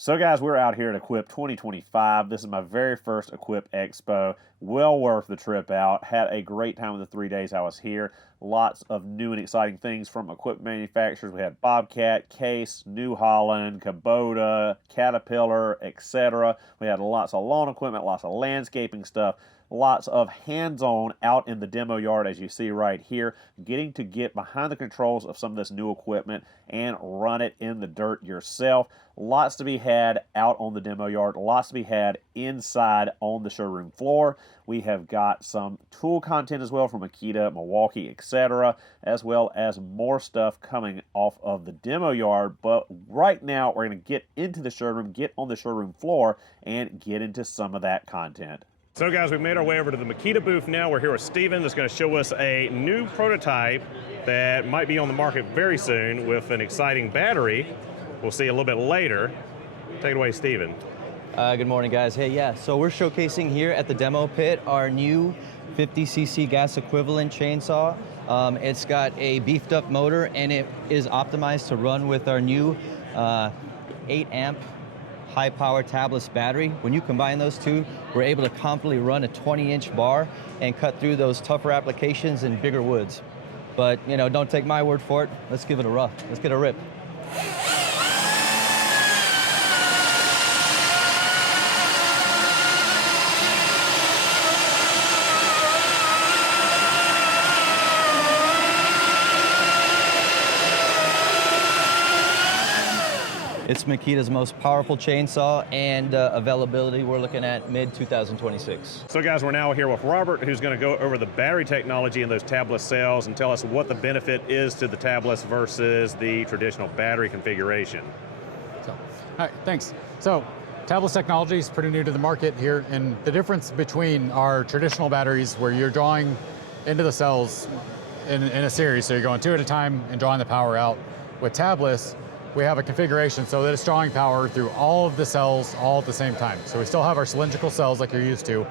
So guys, we're out here at Equip 2025. This is my very first Equip Expo. Well worth the trip out. Had a great time in the 3 days I was here. Lots of new and exciting things from equipment manufacturers. We had Bobcat, Case, New Holland, Kubota, Caterpillar, etc. We had lots of lawn equipment, lots of landscaping stuff, lots of hands-on out in the demo yard, as you see right here, getting to get behind the controls of some of this new equipment and run it in the dirt yourself. Lots to be had out on the demo yard, lots to be had inside on the showroom floor. We have got some tool content as well from Makita, Milwaukee, etc., as well as more stuff coming off of the demo yard. But right now, we're going to get into the showroom, get on the showroom floor, and get into some of that content. So guys, we've made our way over to the Makita booth now. We're here with Steven that's going to show us a new prototype that might be on the market very soon with an exciting battery. We'll see a little bit later. Take it away, Steven. Good morning, guys. Hey, yeah, so we're showcasing here at the demo pit our new 50cc gas equivalent chainsaw. It's got a beefed up motor and it is optimized to run with our new 8 amp high power tabless battery. When you combine those two, we're able to confidently run a 20-inch bar and cut through those tougher applications in bigger woods. But, you know, don't take my word for it. Let's give it a rough. Let's get a rip. It's Makita's most powerful chainsaw, and availability we're looking at mid-2026. So guys, we're now here with Robert, who's going to go over the battery technology in those tabless cells and tell us what the benefit is to the tabless versus the traditional battery configuration. All right, thanks. So tabless technology is pretty new to the market here, and the difference between our traditional batteries, where you're drawing into the cells in a series, so you're going two at a time and drawing the power out. With tabless, we have a configuration so that it's drawing power through all of the cells all at the same time. So we still have our cylindrical cells like you're used to,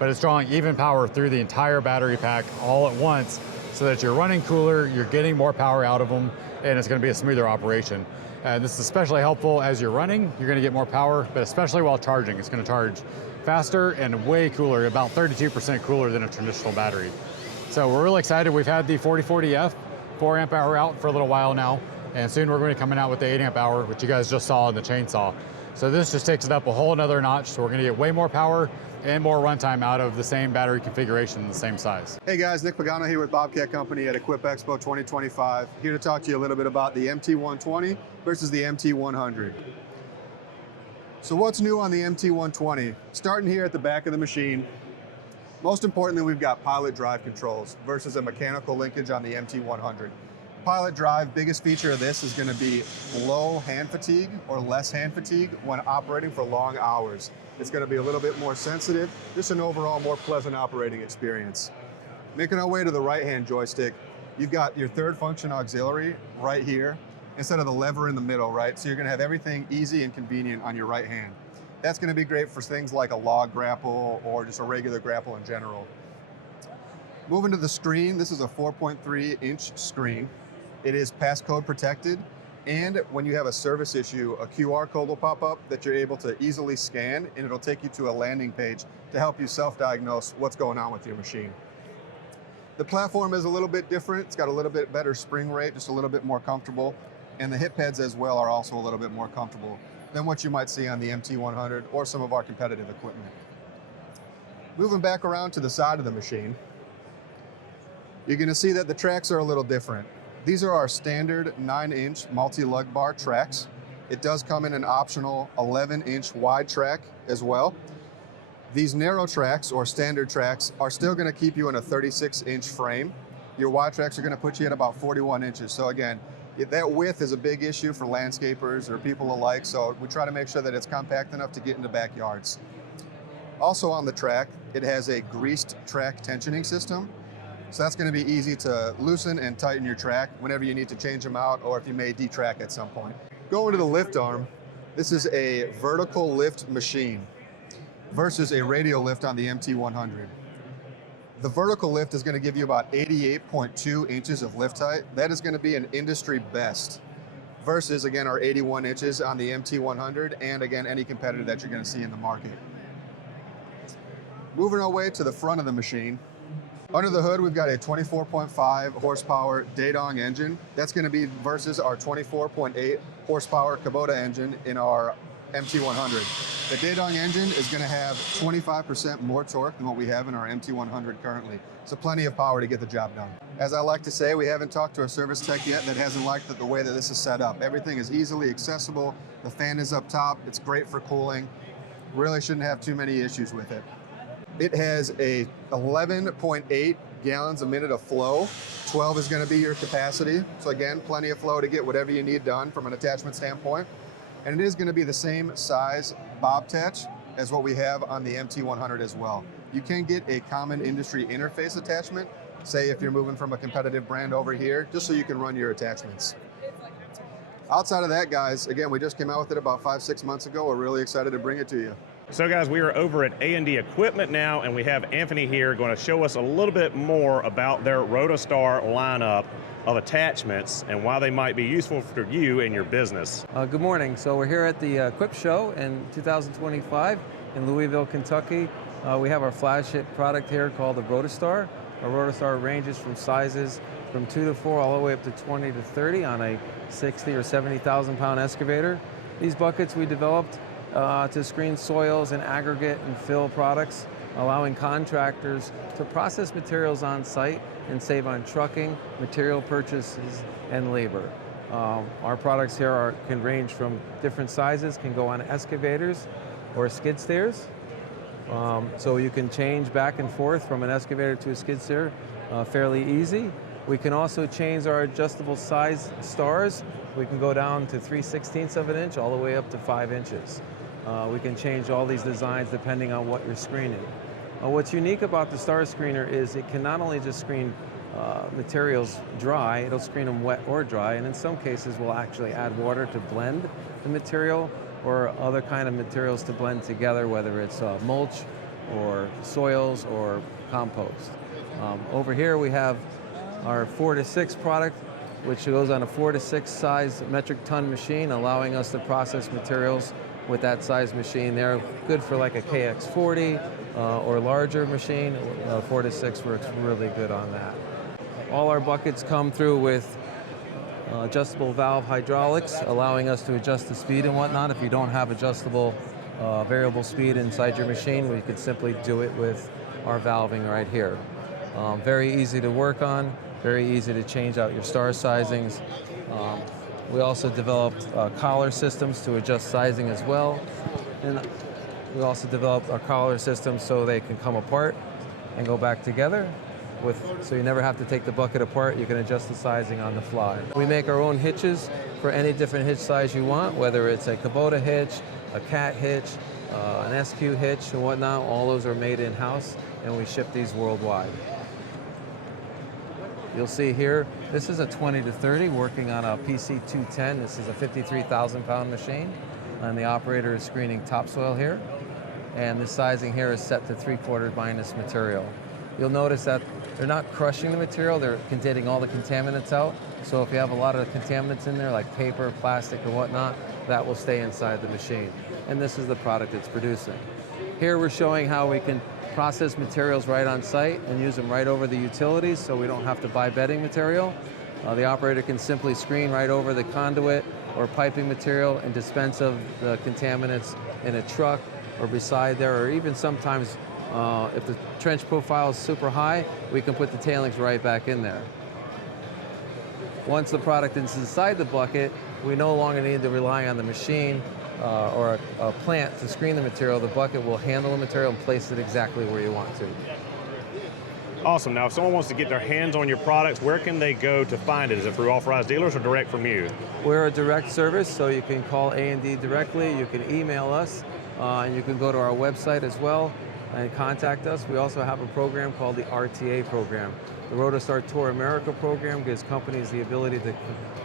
but it's drawing even power through the entire battery pack all at once so that you're running cooler, you're getting more power out of them, and it's going to be a smoother operation. And this is especially helpful as you're running. You're going to get more power, but especially while charging. It's going to charge faster and way cooler, about 32% cooler than a traditional battery. So we're really excited. We've had the 4040F 4 amp hour out for a little while now. And soon we're going to be coming out with the 8 amp hour, which you guys just saw in the chainsaw. So this just takes it up a whole another notch. So we're going to get way more power and more runtime out of the same battery configuration, the same size. Hey guys, Nick Pagano here with Bobcat Company at Equip Expo 2025. Here to talk to you a little bit about the MT120 versus the MT100. So what's new on the MT120? Starting here at the back of the machine, most importantly, we've got pilot drive controls versus a mechanical linkage on the MT100. Pilot drive, biggest feature of this is going to be low hand fatigue or less hand fatigue when operating for long hours. It's going to be a little bit more sensitive, just an overall more pleasant operating experience. Making our way to the right-hand joystick, you've got your third function auxiliary right here instead of the lever in the middle, right? So you're going to have everything easy and convenient on your right hand. That's going to be great for things like a log grapple or just a regular grapple in general. Moving to the screen, this is a 4.3-inch screen. It is passcode protected, and when you have a service issue, a QR code will pop up that you're able to easily scan, and it'll take you to a landing page to help you self-diagnose what's going on with your machine. The platform is a little bit different. It's got a little bit better spring rate, just a little bit more comfortable, and the hip pads as well are also a little bit more comfortable than what you might see on the MT100 or some of our competitive equipment. Moving back around to the side of the machine, you're going to see that the tracks are a little different. These are our standard 9-inch multi-lug bar tracks. It does come in an optional 11-inch wide track as well. These narrow tracks or standard tracks are still going to keep you in a 36-inch frame. Your wide tracks are going to put you at about 41 inches. So again, that width is a big issue for landscapers or people alike, so we try to make sure that it's compact enough to get into backyards. Also on the track, it has a greased track tensioning system. So that's going to be easy to loosen and tighten your track whenever you need to change them out or if you may detrack at some point. Going to the lift arm, this is a vertical lift machine versus a radial lift on the MT100. The vertical lift is going to give you about 88.2 inches of lift height. That is going to be an industry best. versus, again, our 81 inches on the MT100, and again, any competitor that you're gonna see in the market. Moving our way to the front of the machine, under the hood, we've got a 24.5 horsepower Dedong engine. That's gonna be versus our 24.8 horsepower Kubota engine in our MT100. The Dedong engine is gonna have 25% more torque than what we have in our MT100 currently. So plenty of power to get the job done. As I like to say, we haven't talked to a service tech yet that hasn't liked the way that this is set up. Everything is easily accessible. The fan is up top. It's great for cooling. Really shouldn't have too many issues with it. It has a 11.8 gallons a minute of flow. 12 is gonna be your capacity. So again, plenty of flow to get whatever you need done from an attachment standpoint. And it is gonna be the same size Bobcat as what we have on the MT100 as well. You can get a common industry interface attachment, say if you're moving from a competitive brand over here, just so you can run your attachments. Outside of that, guys, again, we just came out with it about 5-6 months ago. We're really excited to bring it to you. So guys, we are over at A&D Equipment now, and we have Anthony here going to show us a little bit more about their Rotoar lineup of attachments and why they might be useful for you and your business. Good morning. So we're here at the Equip Show in 2025 in Louisville, Kentucky. We have our flagship product here called the Rotoar. Our Rotoar ranges from sizes from 2 to 4 all the way up to 20 to 30 on a 60 or 70,000 pound excavator. These buckets we developed to screen soils and aggregate and fill products, allowing contractors to process materials on site and save on trucking, material purchases, and labor. Our products here can range from different sizes, can go on excavators or skid steers. So you can change back and forth from an excavator to a skid steer fairly easy. We can also change our adjustable size stars. We can go down to 3/16 of an inch all the way up to 5 inches. We can change all these designs depending on what you're screening. What's unique about the star screener is it can not only just screen materials dry, it'll screen them wet or dry, and in some cases we'll actually add water to blend the material or other kind of materials to blend together, whether it's mulch or soils or compost. Over here we have our 4 to 6 product, which goes on a 4 to 6 size metric ton machine, allowing us to process materials with that size machine. They're good for like a KX40 or larger machine. 4 to 6 works really good on that. All our buckets come through with adjustable valve hydraulics, allowing us to adjust the speed and whatnot. If you don't have adjustable variable speed inside your machine, we could simply do it with our valving right here. Very easy to work on, very easy to change out your star sizings. We also developed collar systems to adjust sizing as well. And we also developed our collar systems so they can come apart and go back together. So you never have to take the bucket apart, you can adjust the sizing on the fly. We make our own hitches for any different hitch size you want, whether it's a Kubota hitch, a cat hitch, an SQ hitch and whatnot. All those are made in-house and we ship these worldwide. You'll see here, this is a 20 to 30 working on a PC210. This is a 53,000 pound machine, and the operator is screening topsoil here. And the sizing here is set to 3/4 minus material. You'll notice that they're not crushing the material, they're containing all the contaminants out. So if you have a lot of contaminants in there, like paper, plastic, and whatnot, that will stay inside the machine. And this is the product it's producing. Here we're showing how we can process materials right on site and use them right over the utilities so we don't have to buy bedding material. The operator can simply screen right over the conduit or piping material and dispense of the contaminants in a truck or beside there, or even sometimes if the trench profile is super high, we can put the tailings right back in there. Once the product is inside the bucket, we no longer need to rely on the machine or a plant to screen the material. The bucket will handle the material and place it exactly where you want to. Awesome. Now, if someone wants to get their hands on your products, where can they go to find it? Is it through authorized dealers or direct from you? We're a direct service, so you can call A&D directly, you can email us, and you can go to our website as well and contact us. We also have a program called the RTA program. The Rotoar Tour America program gives companies the ability to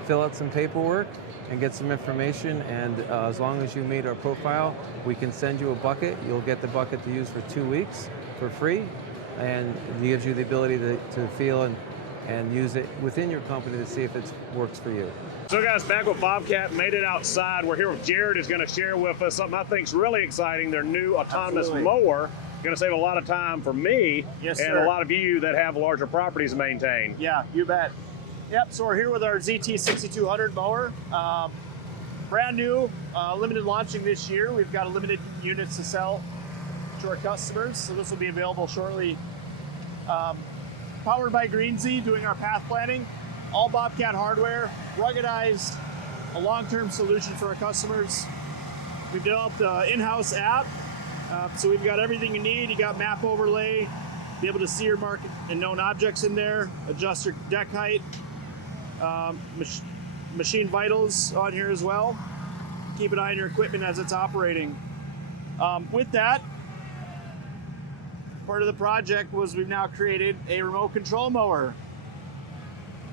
fill out some paperwork and get some information, and as long as you meet our profile, we can send you a bucket. You'll get the bucket to use for 2 weeks for free, and it gives you the ability to feel and use it within your company to see if it works for you. So guys, back with Bobcat, made it outside. We're here with Jared, who's going to share with us something I think is really exciting, their new autonomous mower. Going to save a lot of time for me and a lot of you that have larger properties to maintain. Yeah, you bet. Yep, so we're here with our ZT6200 mower. Brand new, limited launching this year. We've got limited units to sell to our customers, so this will be available shortly. Powered by Greensea, doing our path planning. All Bobcat hardware, ruggedized, a long-term solution for our customers. We've developed an in-house app, so we've got everything you need. You got map overlay, be able to see your market and known objects in there, adjust your deck height, machine vitals on here as well. Keep an eye on your equipment as it's operating. With that, part of the project was we've now created a remote control mower.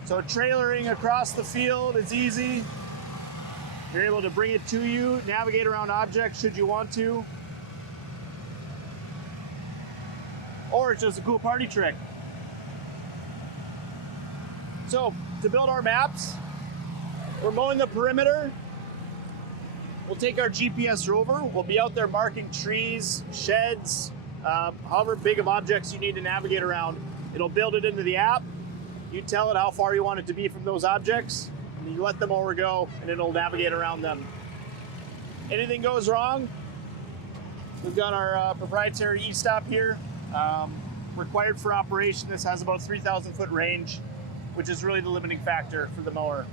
So trailering across the field is easy. You're able to bring it to you, navigate around objects should you want to. Or it's just a cool party trick. So to build our maps, we're mowing the perimeter. We'll take our GPS rover. We'll be out there marking trees, sheds, however big of objects you need to navigate around. It'll build it into the app. You tell it how far you want it to be from those objects, and you let the mower go, and it'll navigate around them. Anything goes wrong, we've got our proprietary e-stop here. Required for operation, this has about 3,000 foot range, which is really the limiting factor for the mower.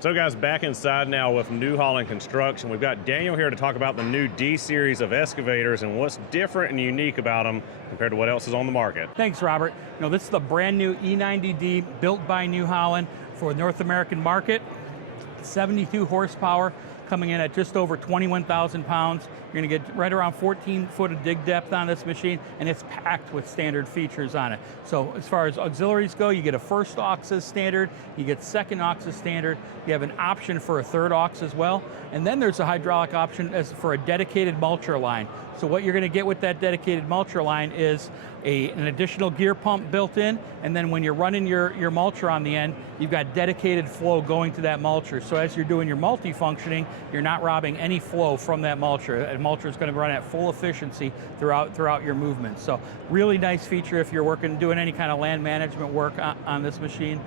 So guys, back inside now with New Holland Construction. We've got Daniel here to talk about the new D-series of excavators and what's different and unique about them compared to what else is on the market. Thanks, Robert. This is the brand new E90D built by New Holland for the North American market. 72 horsepower, coming in at just over 21,000 pounds. You're gonna get right around 14 foot of dig depth on this machine, and it's packed with standard features on it. So as far as auxiliaries go, you get a first aux as standard, you get second aux as standard, you have an option for a third aux as well, and then there's a hydraulic option as for a dedicated mulcher line. So what you're gonna get with that dedicated mulcher line is an additional gear pump built in, and then when you're running your mulcher on the end, you've got dedicated flow going to that mulcher. So as you're doing your multi-functioning, you're not robbing any flow from that mulcher. A mulcher is going to run at full efficiency throughout your movement. So really nice feature if you're doing any kind of land management work on this machine.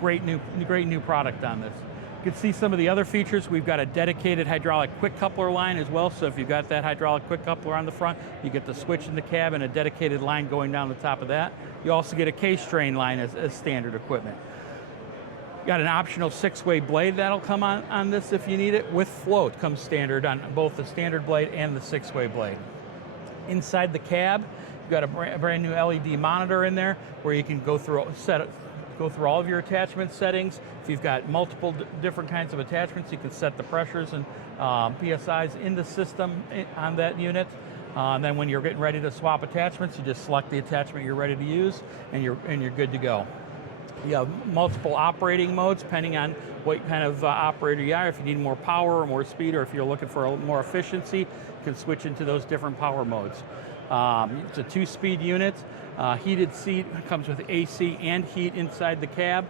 Great new product on this. You can see some of the other features. We've got a dedicated hydraulic quick coupler line as well, so if you've got that hydraulic quick coupler on the front, you get the switch in the cab and a dedicated line going down the top of that. You also get a K-strain line as standard equipment. Got an optional 6-way blade that'll come on this if you need it, with float. Comes standard on both the standard blade and the 6-way blade. Inside the cab, you've got a brand new LED monitor in there where you can go through all of your attachment settings. If you've got multiple different kinds of attachments, you can set the pressures and PSIs in the system on that unit. And then when you're getting ready to swap attachments, you just select the attachment you're ready to use, and you're good to go. You have multiple operating modes depending on what kind of operator you are. If you need more power or more speed, or if you're looking for more efficiency, you can switch into those different power modes. It's a 2-speed unit. Heated seat, comes with AC and heat inside the cab.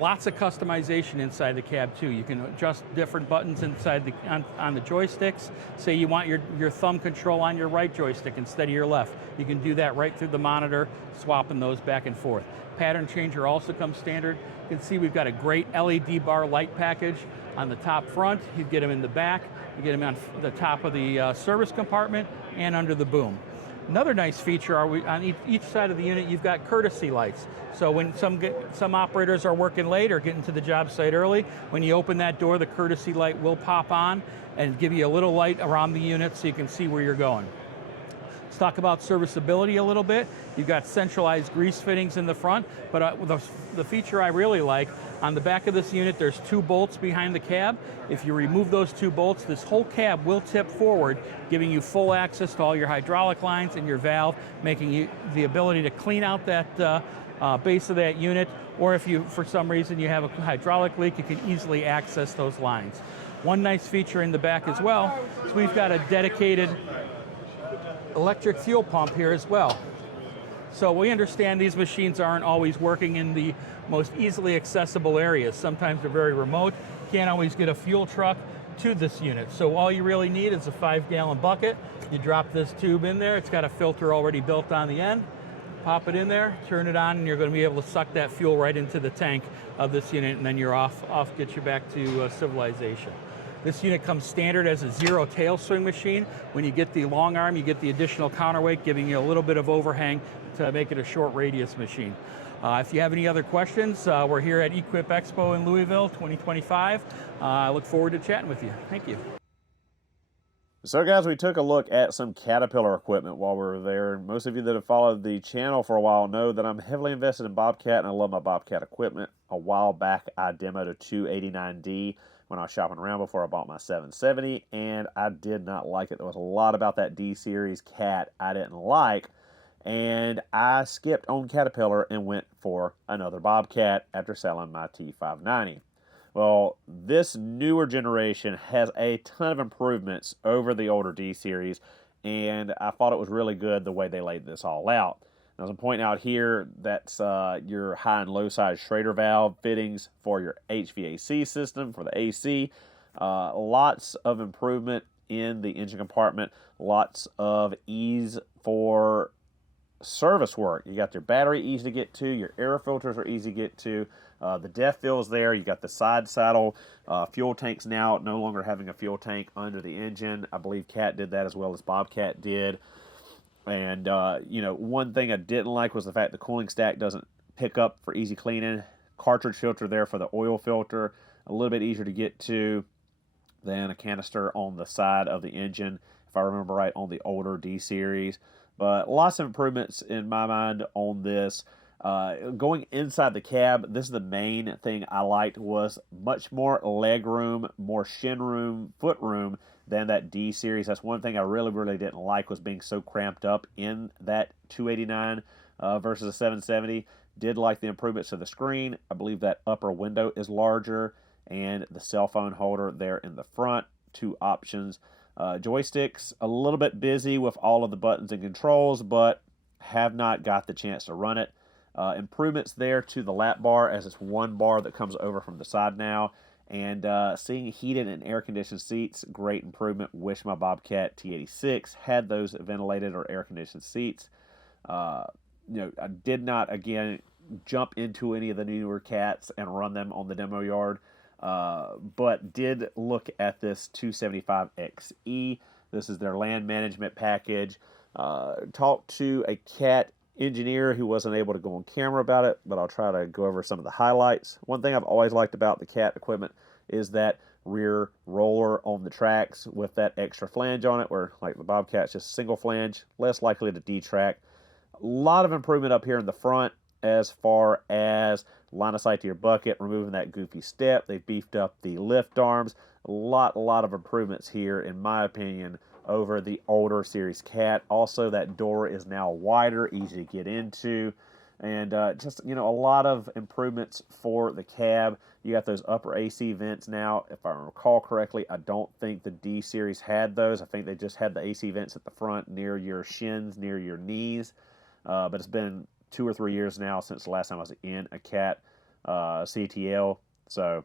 Lots of customization inside the cab too. You can adjust different buttons inside on the joysticks. Say you want your thumb control on your right joystick instead of your left. You can do that right through the monitor, swapping those back and forth. Pattern changer also comes standard. You can see we've got a great LED bar light package on the top front. You get them in the back. You get them on the top of the service compartment and under the boom. Another nice feature on each side of the unit, you've got courtesy lights. So when some operators are working late or getting to the job site early, when you open that door, the courtesy light will pop on and give you a little light around the unit so you can see where you're going. Let's talk about serviceability a little bit. You've got centralized grease fittings in the front, but the feature I really like, on the back of this unit, there's 2 bolts behind the cab. If you remove those 2 bolts, this whole cab will tip forward, giving you full access to all your hydraulic lines and your valve, making you the ability to clean out that base of that unit, or if you, for some reason, you have a hydraulic leak, you can easily access those lines. One nice feature in the back as well is we've got a dedicated electric fuel pump here as well. So we understand these machines aren't always working in the most easily accessible areas. Sometimes they're very remote. Can't always get a fuel truck to this unit. So all you really need is a 5-gallon bucket. You drop this tube in there. It's got a filter already built on the end. Pop it in there, turn it on, and you're going to be able to suck that fuel right into the tank of this unit, and then you're off, get you back to civilization. This unit comes standard as a 0 tail swing machine. When you get the long arm, you get the additional counterweight, giving you a little bit of overhang to make it a short radius machine. If you have any other questions, we're here at Equip Expo in Louisville 2025. I look forward to chatting with you. Thank you. So guys, we took a look at some Caterpillar equipment while we were there. Most of you that have followed the channel for a while know that I'm heavily invested in Bobcat, and I love my Bobcat equipment. A while back, I demoed a 289D when I was shopping around before I bought my 770, and I did not like it. There was a lot about that D-series cat I didn't like, and I skipped on Caterpillar and went for another Bobcat after selling my T590. Well, this newer generation has a ton of improvements over the older D-series, and I thought it was really good the way they laid this all out. Now, as I'm pointing out here, that's your high and low side Schrader valve fittings for your HVAC system, for the AC. Lots of improvement in the engine compartment, lots of ease for service work. You got your battery easy to get to, your air filters are easy to get to. The depth fill's there. You got the side saddle fuel tanks now, no longer having a fuel tank under the engine. I believe Cat did that as well as Bobcat did. And, one thing I didn't like was the fact the cooling stack doesn't pick up for easy cleaning. Cartridge filter there for the oil filter, a little bit easier to get to than a canister on the side of the engine, if I remember right, on the older D-series. But lots of improvements in my mind on this. Going inside the cab, this is the main thing I liked, was much more leg room, more shin room, foot room than that D-series. That's one thing I really, really didn't like, was being so cramped up in that 289 versus a 770. Did like the improvements to the screen. I believe that upper window is larger, and the cell phone holder there in the front. 2 options. Joysticks, a little bit busy with all of the buttons and controls, but have not got the chance to run it. Improvements there to the lap bar, as it's one bar that comes over from the side now. And seeing heated and air-conditioned seats, great improvement. Wish my Bobcat T86 had those ventilated or air-conditioned seats. I did not, again, jump into any of the newer Cats and run them on the demo yard. But did look at this 275XE. This is their land management package. Talked to a Cat engineer who wasn't able to go on camera about it, but I'll try to go over some of the highlights. One thing I've always liked about the Cat equipment is that rear roller on the tracks with that extra flange on it, where like the Bobcat's just single flange, less likely to detract. A lot of improvement up here in the front as far as line of sight to your bucket, removing that goofy step. They beefed up the lift arms. A lot of improvements here, in my opinion, over the older series Cat. Also, that door is now wider, easy to get into, and just a lot of improvements for the cab. You got those upper AC vents now. If I recall correctly, I don't think the D-series had those. I think they just had the AC vents at the front near your shins, near your knees. But it's been 2 or 3 years now since the last time I was in a Cat CTL, so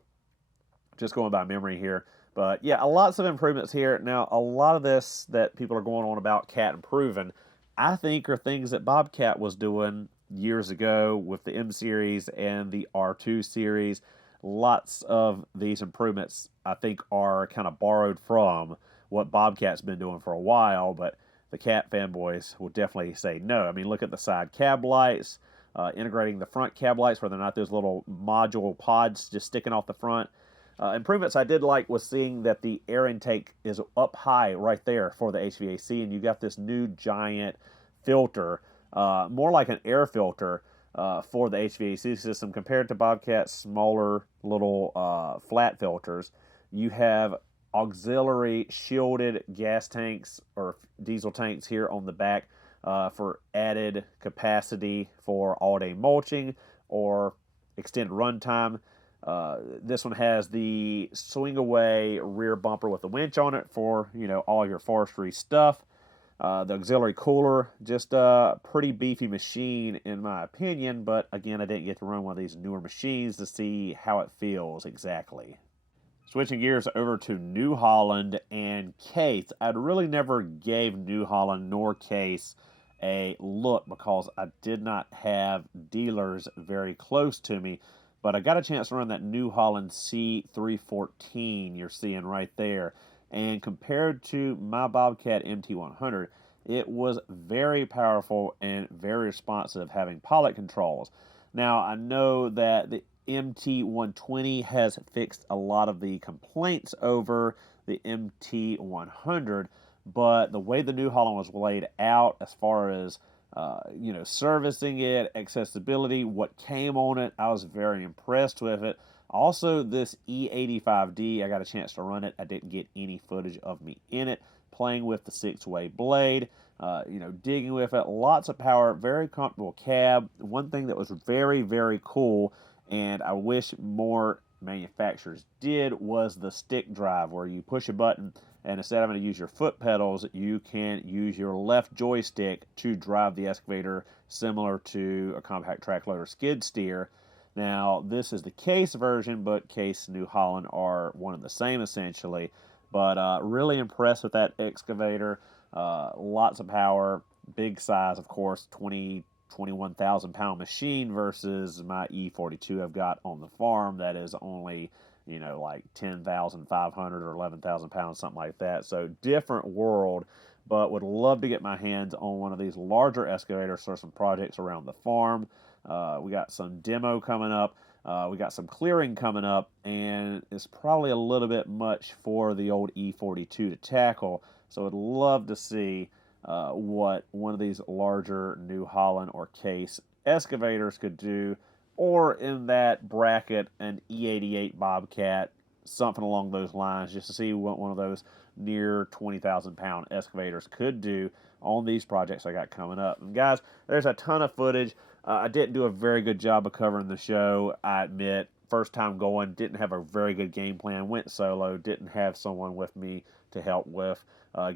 just going by memory here. But yeah, lots of improvements here. Now, a lot of this that people are going on about Cat improving, I think are things that Bobcat was doing years ago with the M series and the R2 series. Lots of these improvements, I think, are kind of borrowed from what Bobcat's been doing for a while, but the Cat fanboys will definitely say no. I mean, look at the side cab lights, integrating the front cab lights where they're not those little module pods just sticking off the front. Improvements I did like was seeing that the air intake is up high right there for the HVAC, and you got this new giant filter, more like an air filter for the HVAC system compared to Bobcat's smaller little flat filters. You have auxiliary shielded gas tanks or diesel tanks here on the back for added capacity for all-day mulching or extended runtime. This one has the swing away rear bumper with a winch on it for all your forestry stuff. The auxiliary cooler, just a pretty beefy machine in my opinion, but again, I didn't get to run one of these newer machines to see how it feels exactly. Switching gears over to New Holland and Case. I'd really never gave New Holland nor Case a look because I did not have dealers very close to me, but I got a chance to run that New Holland C314 you're seeing right there, and compared to my Bobcat MT100, it was very powerful and very responsive, having Pallet controls. Now, I know that the MT120 has fixed a lot of the complaints over the MT100, but the way the New Holland was laid out as far as servicing it, accessibility, what came on it, I was very impressed with it. Also, this E85D, I got a chance to run it. I didn't get any footage of me in it, playing with the 6-way blade, digging with it, lots of power, very comfortable cab. One thing that was very, very cool, and I wish more manufacturers did, was the stick drive, where you push a button and instead of having to use your foot pedals, you can use your left joystick to drive the excavator, similar to a compact track loader skid steer. Now, this is the Case version, but Case and New Holland are one and the same essentially. But really impressed with that excavator. Lots of power, big size, of course, 21,000 pound machine versus my E42 I've got on the farm that is only, like 10,500 or 11,000 pounds, something like that. So different world, but would love to get my hands on one of these larger excavators for some projects around the farm. We got some demo coming up. We got some clearing coming up, and it's probably a little bit much for the old E42 to tackle. So I'd love to see what one of these larger New Holland or Case excavators could do, or in that bracket, an E88 Bobcat, something along those lines, just to see what one of those near 20,000 pound excavators could do on these projects I got coming up. And guys, there's a ton of footage. I didn't do a very good job of covering the show, I admit. First time going, didn't have a very good game plan, went solo, didn't have someone with me to help with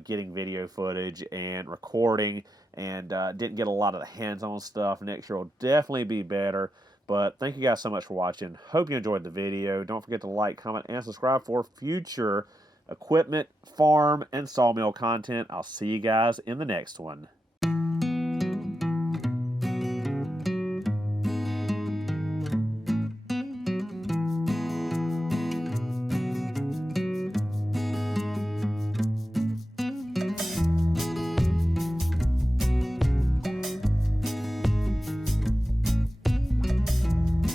getting video footage and recording, and didn't get a lot of the hands-on stuff. Next year will definitely be better. But thank you guys so much for watching. Hope you enjoyed the video. Don't forget to like, comment, and subscribe for future equipment, farm, and sawmill content. I'll see you guys in the next one.